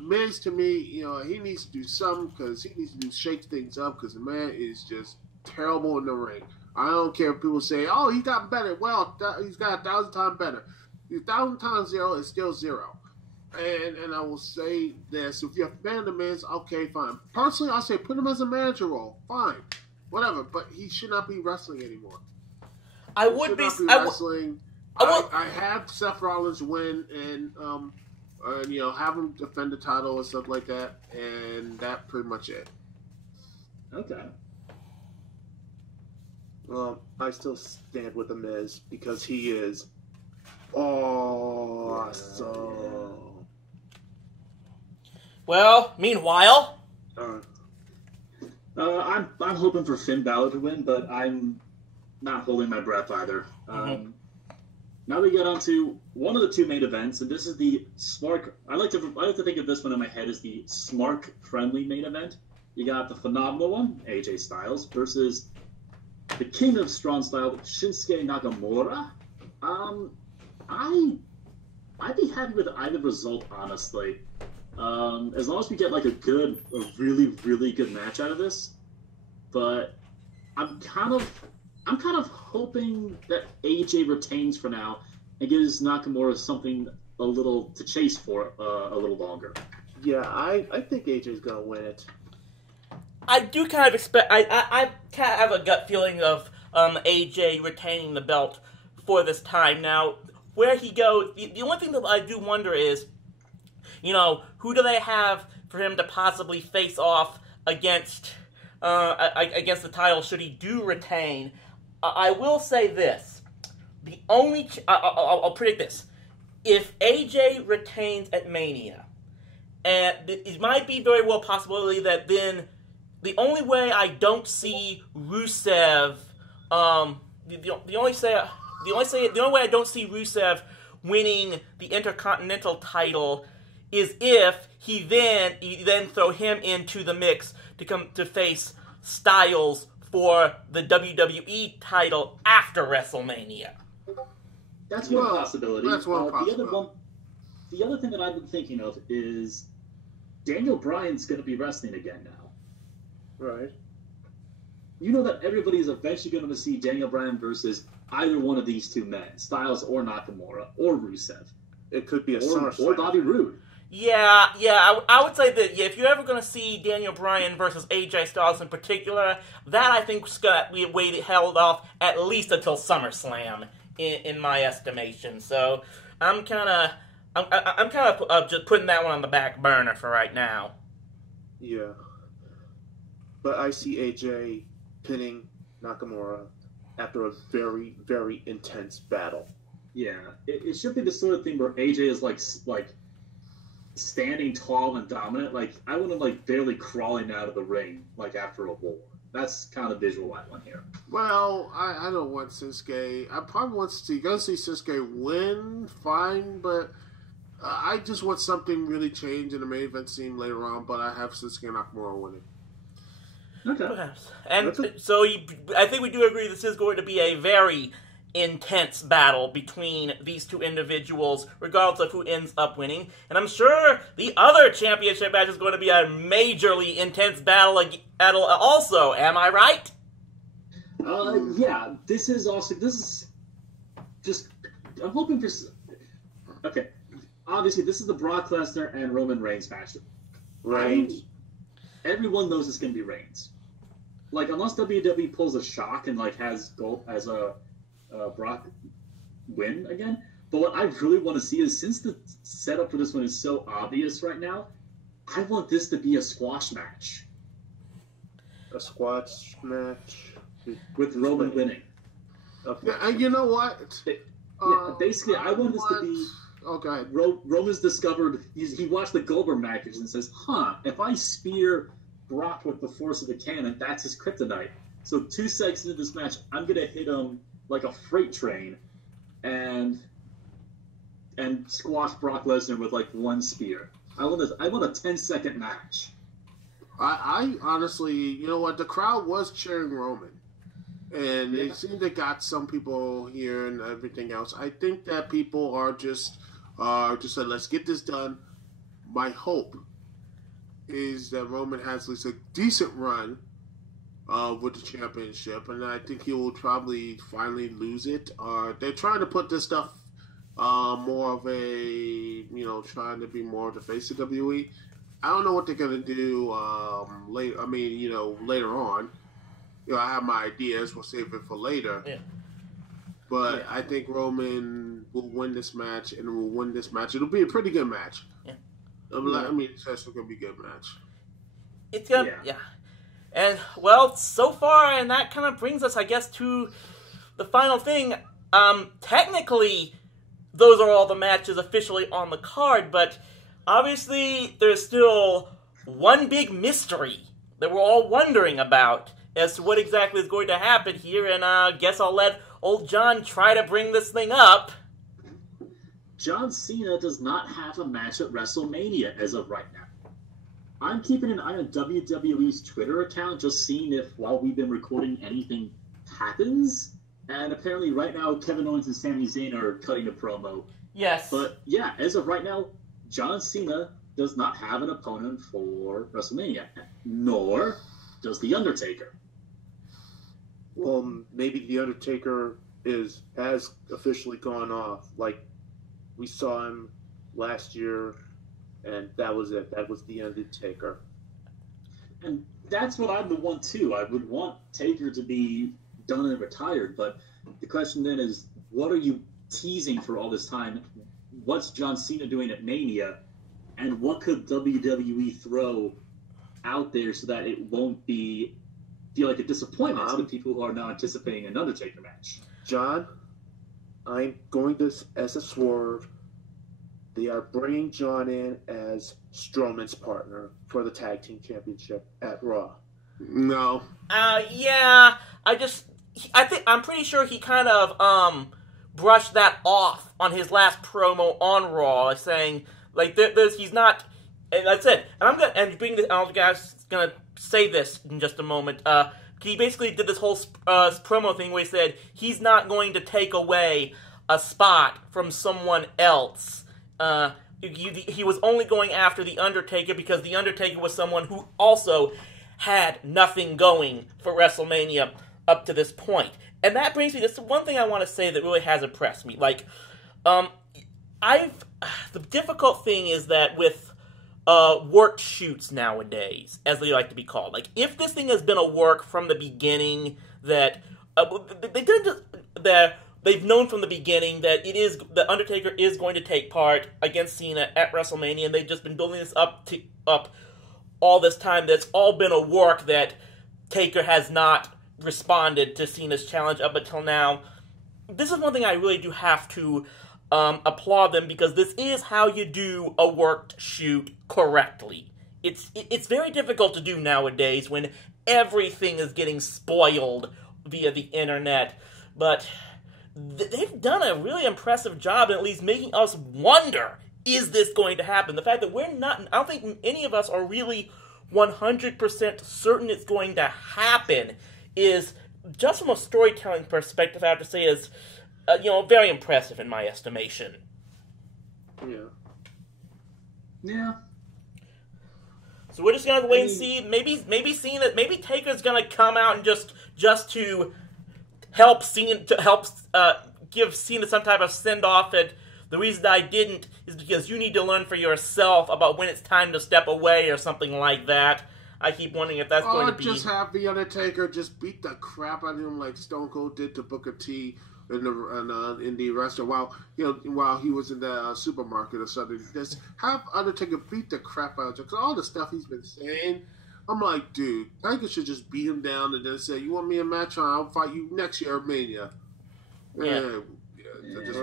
Miz to me, he needs to do something because he needs to shake things up because the man is just terrible in the ring. I don't care if people say, "Oh, he got better." Well, he's got 1,000 times better. 1,000 times 0 is still 0. And I will say this: if you're a fan of the Miz, okay, fine. Personally, I say put him as a manager role, fine, whatever. But he should not be wrestling anymore. I have Seth Rollins win and have him defend the title and stuff like that, and that's pretty much it. Okay. Well, I still stand with The Miz because he is awesome. Well, meanwhile, I'm hoping for Finn Balor to win, but I'm not holding my breath either. Now we get on to one of the two main events, and this is the Smart. I like to think of this one in my head as the Smart-friendly main event. You got the phenomenal one, AJ Styles, versus the King of Strong Style, Shinsuke Nakamura. I'd be happy with either result, honestly. As long as we get like a really, really good match out of this. But I'm kind of hoping that AJ retains for now, and gives Nakamura something a little to chase for a little longer. Yeah, I think AJ's gonna win it. I do kind of expect. I kind of have a gut feeling of AJ retaining the belt for this time. Now, where he goes, the only thing that I do wonder is, who do they have for him to possibly face off against the title should he do retain? I will say this: the only I'll predict this: if AJ retains at Mania, and it might be very well possibility that then. The only way I don't see Rusev, the only way I don't see Rusev winning the Intercontinental title is if you then throw him into the mix to face Styles for the WWE title after WrestleMania. That's one possibility. That's one possibility. The other thing that I've been thinking of is Daniel Bryan's going to be wrestling again now. Right. You know that everybody is eventually going to see Daniel Bryan versus either one of these two men, Styles or Nakamura or Rusev. It could be or Bobby Roode. Yeah, I would say that if you're ever going to see Daniel Bryan versus AJ Styles in particular, that I think is going to be held off at least until SummerSlam, in my estimation. So I'm kind of just putting that one on the back burner for right now. Yeah. But I see AJ pinning Nakamura after a very, very intense battle. Yeah, it should be the sort of thing where AJ is like standing tall and dominant. Like I want him like barely crawling out of the ring like after a war. That's kind of visual I want here. Well, I don't want Shinsuke. I probably want to go see Shinsuke win, fine, but I just want something really change in the main event scene later on. But I have Shinsuke Nakamura winning. Okay. Perhaps. And so I think we do agree this is going to be a very intense battle between these two individuals, regardless of who ends up winning. And I'm sure the other championship match is going to be a majorly intense battle also. Am I right? Yeah. This is just... I'm hoping for... Okay. Obviously, this is the Brock Lesnar and Roman Reigns match. Right. Everyone knows it's going to be Reigns. Like, unless WWE pulls a shock and, like, has Brock win again. But what I really want to see is, since the setup for this one is so obvious right now, I want this to be a squash match. A squash match? With Roman winning. Okay. Yeah, and you know what? Basically, I want this to be... Okay. Roman's discovered, he watched the Goldberg matches and says, if I spear Brock with the force of the cannon, that's his kryptonite. So 2 seconds into this match, I'm going to hit him like a freight train and squash Brock Lesnar with like one spear. I want a 10-second match. I honestly, you know what, the crowd was cheering Roman. And it seemed they got some people here and everything else. I think that people are just said, let's get this done. My hope is that Roman has at least a decent run with the championship, and I think he will probably finally lose it. They're trying to put this stuff more of a, trying to be more of the face of WWE. I don't know what they're going to do later. I mean, later on. I have my ideas. We'll save it for later. Yeah. But I think Roman will win this match, and will win this match. It'll be a pretty good match. Yeah. I mean, it's actually going to be a good match. It's going to, yeah. And, well, so far, and that kind of brings us, I guess, to the final thing. Technically, those are all the matches officially on the card, but obviously there's still one big mystery that we're all wondering about as to what exactly is going to happen here, and I guess I'll let old John try to bring this thing up. John Cena does not have a match at WrestleMania as of right now. I'm keeping an eye on WWE's Twitter account, just seeing if, while we've been recording, anything happens. And apparently right now, Kevin Owens and Sami Zayn are cutting a promo. Yes. But yeah, as of right now, John Cena does not have an opponent for WrestleMania, nor does The Undertaker. Well, maybe The Undertaker has officially gone off. Like, we saw him last year, and that was it. That was the Undertaker. And that's what I would want too. I would want Taker to be done and retired. But the question then is, what are you teasing for all this time? What's John Cena doing at Mania? And what could WWE throw out there so that it won't feel like a disappointment to the people who are now anticipating an Undertaker match? John, I'm going to, as a swerve, they are bringing John in as Strowman's partner for the Tag Team Championship at Raw. No. Yeah. I'm pretty sure he kind of brushed that off on his last promo on Raw, saying like he's not. And that's it. And I'm gonna say this in just a moment. He basically did this whole promo thing where he said he's not going to take away a spot from someone else. He was only going after The Undertaker because The Undertaker was someone who also had nothing going for WrestleMania up to this point. And that brings me to one thing I want to say that really has impressed me. Like, the difficult thing is that with work shoots nowadays, as they like to be called. Like, if this thing has been a work from the beginning, that they've known from the beginning that the Undertaker is going to take part against Cena at WrestleMania, and they've just been building this up all this time. That's all been a work that Taker has not responded to Cena's challenge up until now. This is one thing I really do have to applaud them, because this is how you do a worked shoot correctly. It's very difficult to do nowadays when everything is getting spoiled via the internet, but they've done a really impressive job in at least making us wonder, is this going to happen? The fact that I don't think any of us are really 100% certain it's going to happen is, just from a storytelling perspective, I have to say is very impressive in my estimation. Yeah. So we're just gonna wait and see. Maybe Taker's gonna come out and just to help Cena, give Cena some type of send off. And the reason I didn't is because you need to learn for yourself about when it's time to step away or something like that. I keep wondering if that's going to be. Just have the Undertaker just beat the crap out of him like Stone Cold did to Booker T in the restaurant while he was in the supermarket or something. Just have Undertaker beat the crap out of him, because all the stuff he's been saying, I'm like, dude, Taker should just beat him down and then say, "You want me a match? I'll fight you next year at Mania." Well,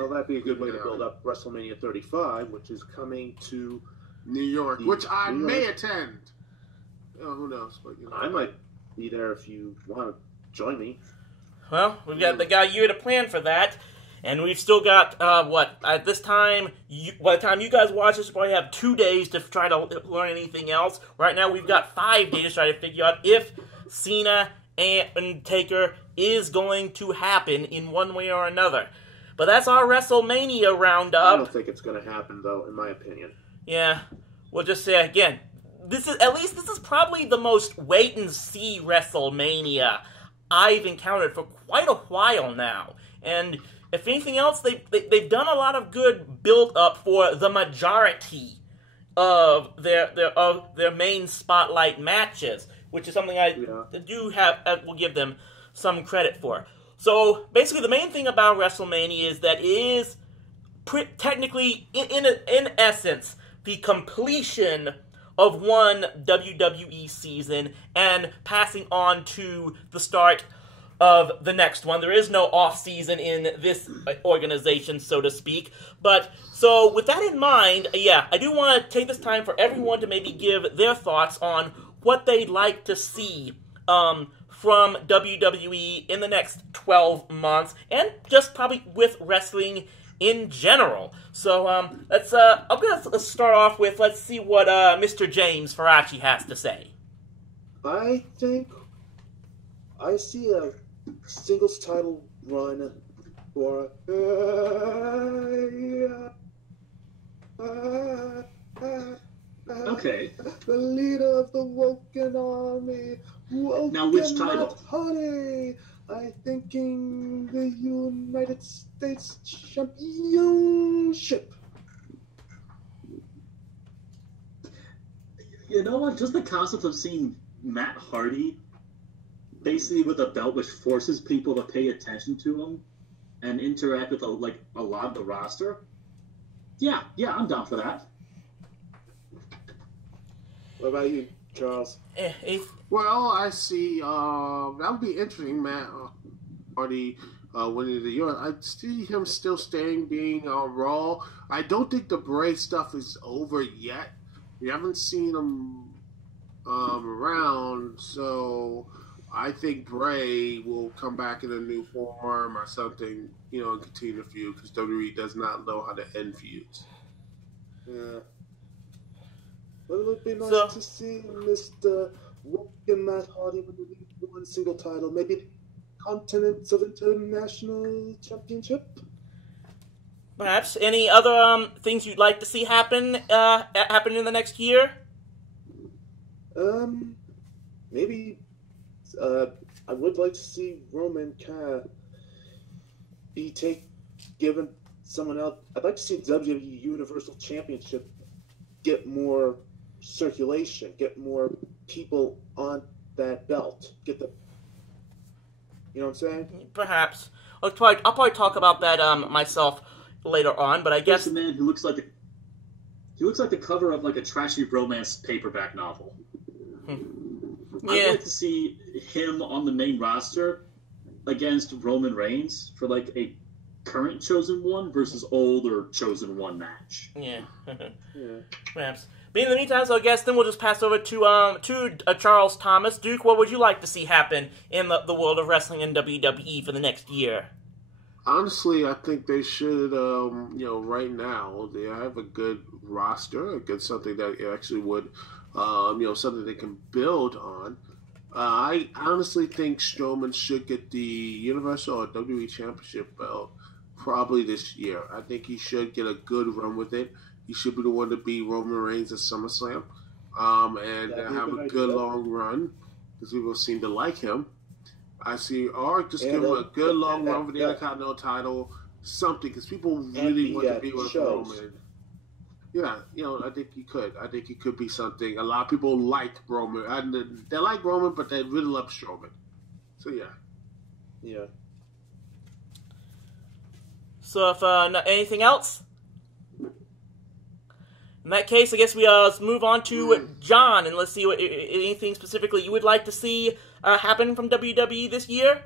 that'd be a good way to build up WrestleMania 35, which is coming to New York, which I may attend. Oh, who knows? But, I might be there if you want to join me. Well, we've got a year to plan for that, and we've still got, at this time, by the time you guys watch this, we probably have 2 days to try to learn anything else. Right now, we've got 5 days to try to figure out if Cena and Taker is going to happen in one way or another. But that's our WrestleMania roundup. I don't think it's going to happen, though, in my opinion. Yeah, we'll just say again, this is probably the most wait-and-see WrestleMania I've encountered for quite a while now. And if anything else, they've done a lot of good build-up for the majority of their main spotlight matches, which is something I will give them some credit for. So basically, the main thing about WrestleMania is that it is technically, in essence, the completion of one WWE season and passing on to the start of the next one. There is no off-season in this organization, so to speak. But, so, with that in mind, I do want to take this time for everyone to maybe give their thoughts on what they'd like to see from WWE in the next 12 months, and just probably with wrestling in general. So, let's start off with, let's see what Mr. James Faraci has to say. I think I see a singles title run for okay. The leader of the Woken Army. Woken Now, which title? Honey. I'm thinking the United States Championship. You know what? Just the concept of seeing Matt Hardy basically with a belt which forces people to pay attention to him and interact with a lot of the roster. Yeah, I'm down for that. What about you, Charles? Well, I see. That would be interesting, Matt Hardy winning the year. I see him still being on Raw. I don't think the Bray stuff is over yet. We haven't seen him around, so I think Bray will come back in a new form or something, and continue to feud, because WWE does not know how to end feuds. Yeah. But it would be nice to see Mr. Woken Matt Hardy with one single title, maybe Continental International Championship. Perhaps any other things you'd like to see happen in the next year? Maybe I would like to see Roman be given someone else. I'd like to see the WWE Universal Championship get more circulation, get more people on that belt, get the. You know what I'm saying? Perhaps. I'll probably talk about that myself later on, but I guess the man who looks like the cover of a trashy romance paperback novel. Yeah. I'd like to see him on the main roster against Roman Reigns for a current Chosen One versus older Chosen One match. Yeah. Perhaps. But in the meantime, so I guess then we'll just pass over to Charles Thomas. Duke, what would you like to see happen in the world of wrestling and WWE for the next year? Honestly, I think they should, right now, they have a good roster, something that actually would, something they can build on. I honestly think Strowman should get the Universal or WWE Championship belt probably this year. I think he should get a good run with it. He should be the one to beat Roman Reigns at SummerSlam and have a good long run, because people seem to like him. I see, or just give him a good long run for the Intercontinental title, something, because people really want to be with Roman. Yeah, I think he could. I think he could be something. A lot of people like Roman. They like Roman, but they really love Strowman. So, yeah. Yeah. So, if anything else? In that case, I guess we move on to John, and let's see what anything specifically you would like to see happen from WWE this year.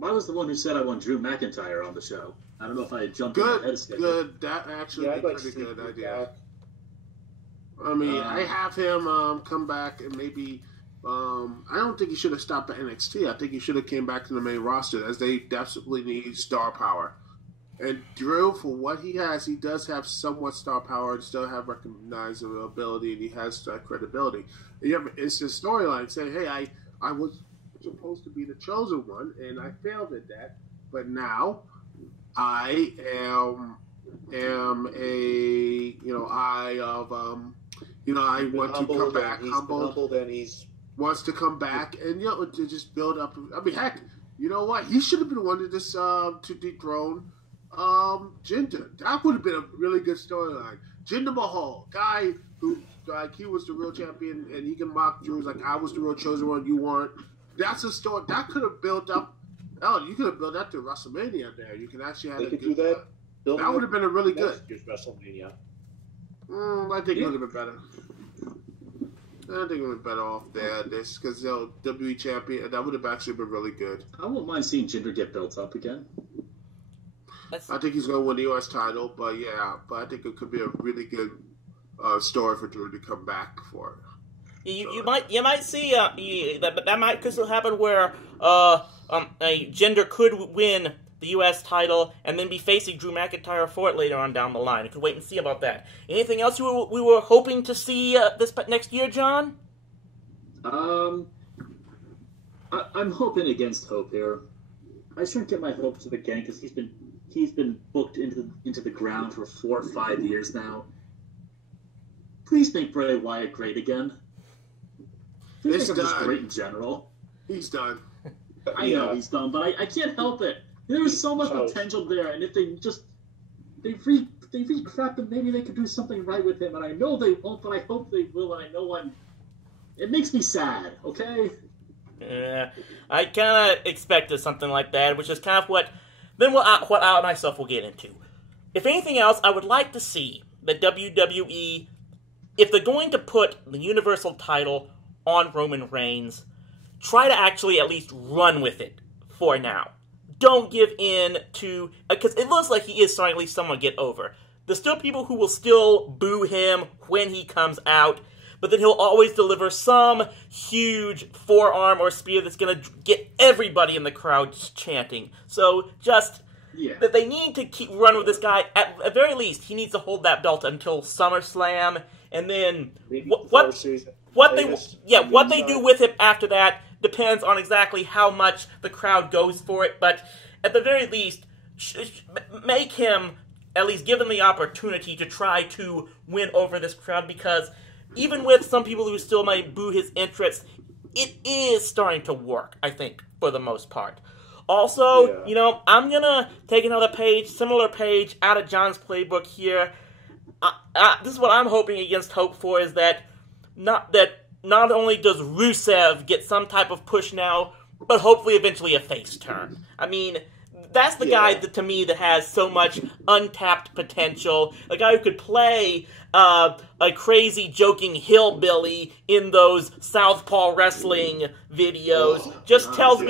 I was the one who said I want Drew McIntyre on the show. I don't know if I jumped in ahead of schedule. Good. That actually would be a pretty good idea. I mean, I have him come back and maybe. I don't think he should have stopped at NXT. I think he should have came back to the main roster, as they desperately need star power. And Drew, for what he has, he does have somewhat star power and still have recognizable ability, and he has credibility. And you have an instant storyline saying, hey, I was supposed to be the chosen one, and I failed at that, but now I am a, I want to come back, humbled, and he's wants to come back, and, to just build up. I mean, heck, you know what? He should have been the one to dethrone Jinder. That would have been a really good storyline. Jinder Mahal, guy who he was the real champion, and he can mock Drew like, I was the real chosen one, you weren't. That's a story that could have built up. Oh, you could have built up to WrestleMania there. You can actually have a good. That would have been a really good WrestleMania. I think it would have been better. I think it would have been better off there. This because WWE champion, that would have actually been really good. I wouldn't mind seeing Jinder get built up again. I think he's going to win the U.S. title, but I think it could be a really good story for Drew to come back for. You might see that might still happen where a Jinder could win the U.S. title and then be facing Drew McIntyre for it later on down the line. You could wait and see about that. Anything else we were hoping to see this next year, John? I'm hoping against hope here. I shouldn't get my hopes up again because he's been booked into the ground for 4 or 5 years now. Please make Bray Wyatt great again. Please make him just great in general. He's done. I know he's dumb, but I can't help it. There's so much potential there, and if they recrap him, maybe they could do something right with him. And I know they won't, but I hope they will. And I know it makes me sad. Okay. Yeah, I kind of expected something like that, which is kind of what I myself will get into. If anything else, I would like to see the WWE, if they're going to put the Universal title on Roman Reigns, try to actually at least run with it for now. Don't give in to... Because it looks like he is starting at least someone to get over. There's still people who will still boo him when he comes out, but then he'll always deliver some huge forearm or spear that's going to get everybody in the crowd chanting. So just... Yeah. That they need to keep running with this guy. At the very least, he needs to hold that belt until SummerSlam, and then what they do with him after that depends on exactly how much the crowd goes for it. But at the very least, make him at least give him the opportunity to try to win over this crowd, because even with some people who still might boo his entrance, it is starting to work, I think, for the most part. Also, I'm going to take another similar page out of John's playbook here. This is what I'm hoping against hope for, is that not only does Rusev get some type of push now, but hopefully eventually a face turn. I mean, that's the guy to me that has so much untapped potential. A guy who could play a crazy joking hillbilly in those Southpaw wrestling videos. That just tells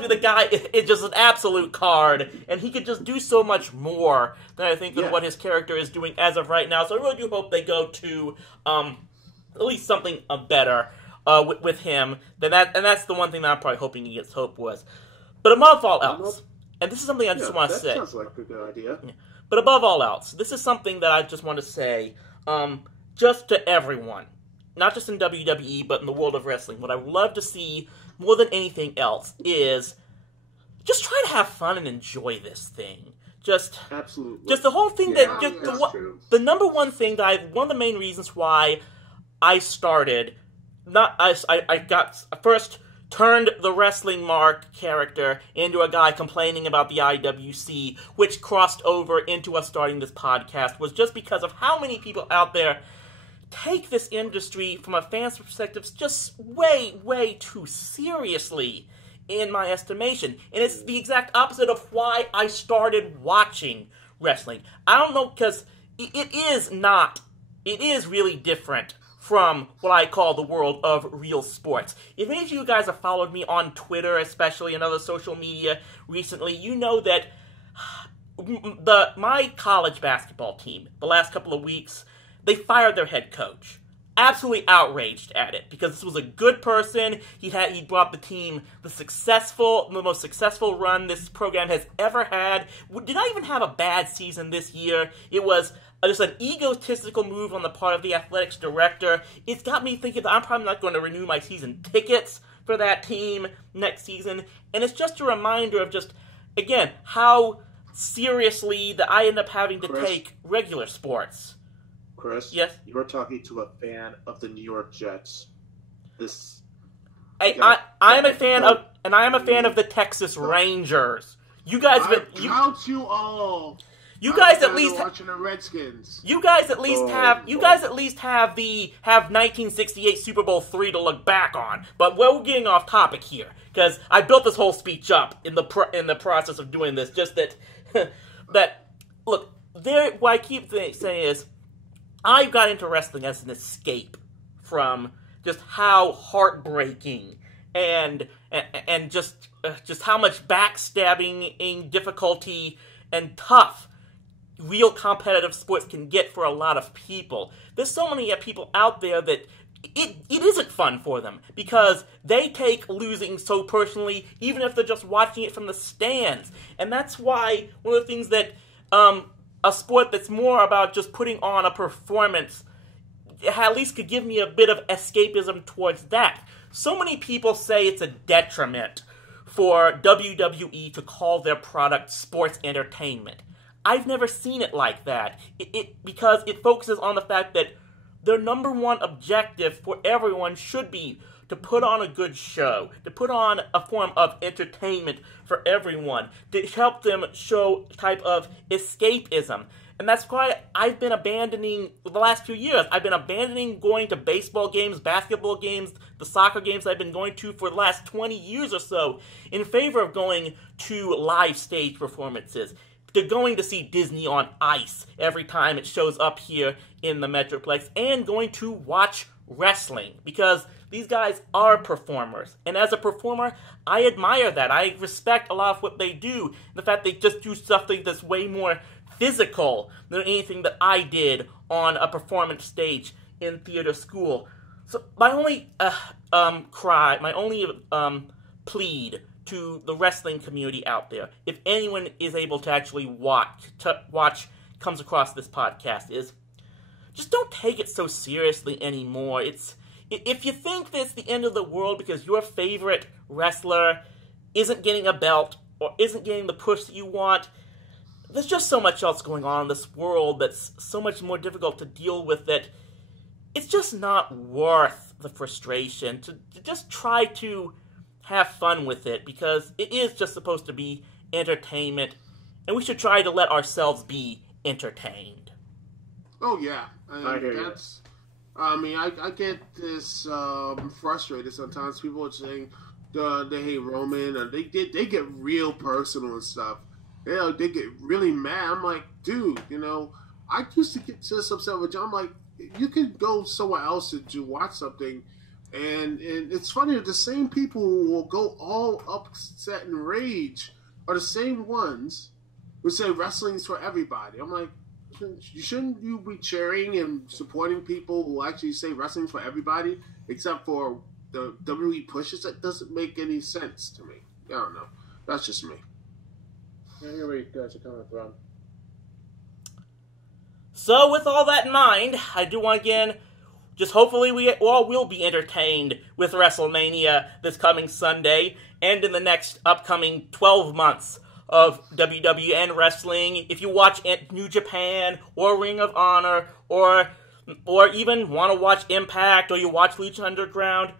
me the guy is just an absolute card, and he could just do so much more than what his character is doing as of right now. So I really do hope they go to at least something better with him than that, and that's the one thing that I'm probably hoping against hope was. But above all else, and this is something I just want to say. That sounds like a good idea. Yeah. But above all else, this is something that I just want to say, just to everyone, not just in WWE, but in the world of wrestling. What I would love to see more than anything else is just try to have fun and enjoy this thing. Absolutely. Just the whole thing the number one thing that one of the main reasons why I started, I got first turned the Wrestling Mark character into a guy complaining about the IWC, which crossed over into us starting this podcast, was just because of how many people out there take this industry from a fan's perspective just way, way too seriously, in my estimation. And it's the exact opposite of why I started watching wrestling. I don't know, because it is really different from what I call the world of real sports. If any of you guys have followed me on Twitter, especially, and other social media recently, you know that my college basketball team, the last couple of weeks, they fired their head coach. Absolutely outraged at it, because this was a good person. He brought the team the most successful run this program has ever had. Did not even have a bad season this year. It was just an egotistical move on the part of the athletics director. It's got me thinking that I'm probably not going to renew my season tickets for that team next season. And it's just a reminder of just, again, how seriously that I end up having to take regular sports. Chris? Yes? You're talking to a fan of the New York Jets. I am a fan of the Texas Rangers. You guys count you all. You guys at least watching the Redskins. You guys at least have 1968 Super Bowl III to look back on. But we're getting off topic here, because I built this whole speech up in the process of doing this. Just that look, what I keep saying is, I got into wrestling as an escape from just how heartbreaking and just how much backstabbing and difficulty and tough real competitive sports can get for a lot of people. There's so many people out there that it isn't fun for them, because they take losing so personally, even if they're just watching it from the stands. And that's why one of the things that a sport that's more about just putting on a performance at least could give me a bit of escapism towards that. So many people say it's a detriment for WWE to call their product sports entertainment. I've never seen it like that. Because it focuses on the fact that their number one objective for everyone should be to put on a good show, to put on a form of entertainment for everyone, to help them show a type of escapism. And that's why I've been abandoning, the last few years, I've been abandoning going to baseball games, basketball games, the soccer games I've been going to for the last 20 years or so, in favor of going to live stage performances, to going to see Disney on Ice every time it shows up here in the Metroplex, and going to watch wrestling, because these guys are performers. And as a performer, I admire that. I respect a lot of what they do. The fact they just do something that's way more physical than anything that I did on a performance stage in theater school. So my only plead to the wrestling community out there, if anyone is able to actually watch comes across this podcast, is just don't take it so seriously anymore. If you think that it's the end of the world because your favorite wrestler isn't getting a belt or isn't getting the push that you want, there's just so much else going on in this world that's so much more difficult to deal with that it's just not worth the frustration to just try to have fun with it, because it is just supposed to be entertainment, and we should try to let ourselves be entertained. Oh, yeah. I hear you. I get this frustrated sometimes. People are saying they hate Roman, and they get real personal and stuff. They get really mad. I'm like, dude, I used to get just upset with John. I'm like, you could go somewhere else to watch something, and it's funny that the same people who will go all upset and rage are the same ones who say wrestling's for everybody. I'm like, shouldn't you be cheering and supporting people who actually say wrestling's for everybody, except for the WWE pushes? That doesn't make any sense to me. I don't know. That's just me. I hear where you guys are coming from. So, with all that in mind, I do want again, just hopefully we all will be entertained with WrestleMania this coming Sunday, and in the next upcoming 12 months of WWN wrestling. If you watch New Japan, or Ring of Honor, or even want to watch Impact, or you watch Lucha Underground,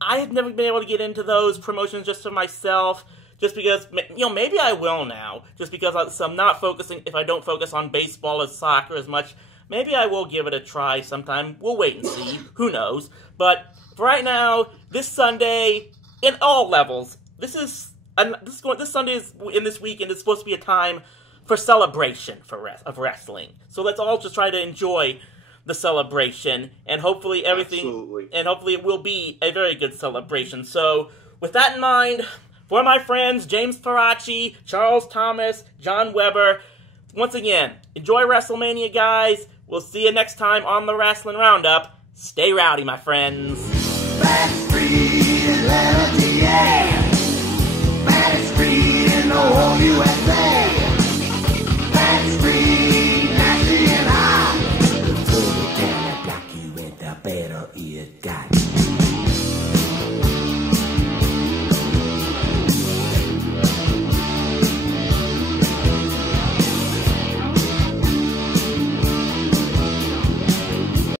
I have never been able to get into those promotions just for myself, just because, maybe I will now, just because I'm not focusing, if I don't focus on baseball or soccer as much, maybe I will give it a try sometime. We'll wait and see. Who knows? But for right now, this Sunday, in all levels, this Sunday is, in this weekend, is supposed to be a time for celebration of wrestling. So let's all just try to enjoy the celebration, and hopefully hopefully it will be a very good celebration. So with that in mind, for my friends James Faraci, Charles Thomas, John Weber, once again, enjoy WrestleMania, guys. We'll see you next time on the Rasslin Roundup. Stay rowdy, my friends. Backstreet, yeah.